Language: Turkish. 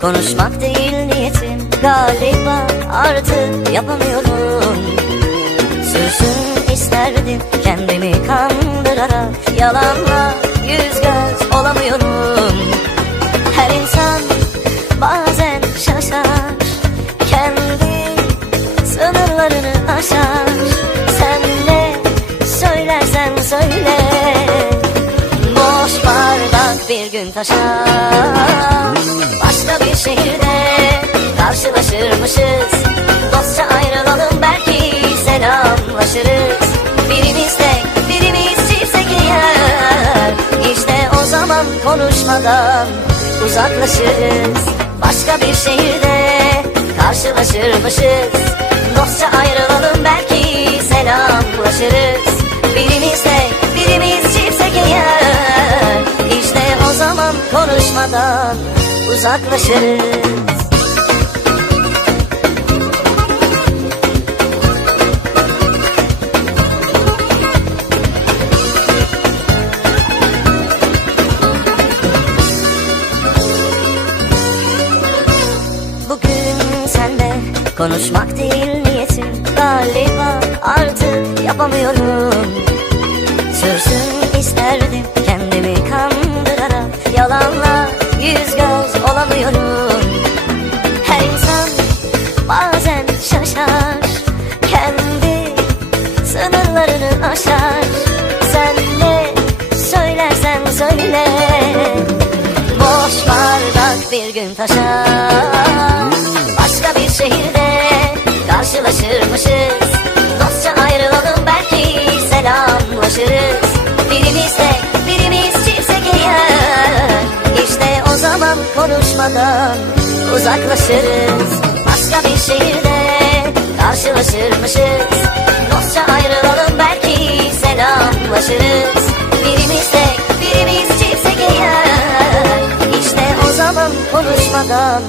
Konuşmak değil niyetim. Galiba artık yapamıyorum. Sürsün isterdim kendimi kandırarak. Yalanla yüz göz olamıyorum bir gün taşar. Başka bir şehirde karşılaşırmışız. Dostça ayrılalım belki selamlaşırız. Birimiz tek birimiz çiftse giyer İşte o zaman konuşmadan uzaklaşırız. Başka bir şehirde karşılaşırmışız. Dostça ayrılalım belki selamlaşırız konuşmadan uzaklaşırız. Bugün sende konuşmak değil niyetim. Galiba artık yapamıyorum. Sürsün isterdim kendimi aşar Sen söylersen söyle. Boş bardak bir gün taşar Başka bir şehirde karşılaşırmışız. Dostça ayrılalım belki selamlaşırız. Birimiz tek birimiz çiftse giyer. İşte o zaman konuşmadan uzaklaşırız. Başka bir şehirde karşılaşırmışız selamlaşırız Birimiz tek birimiz çiftse giyer İşte o zaman konuşmadan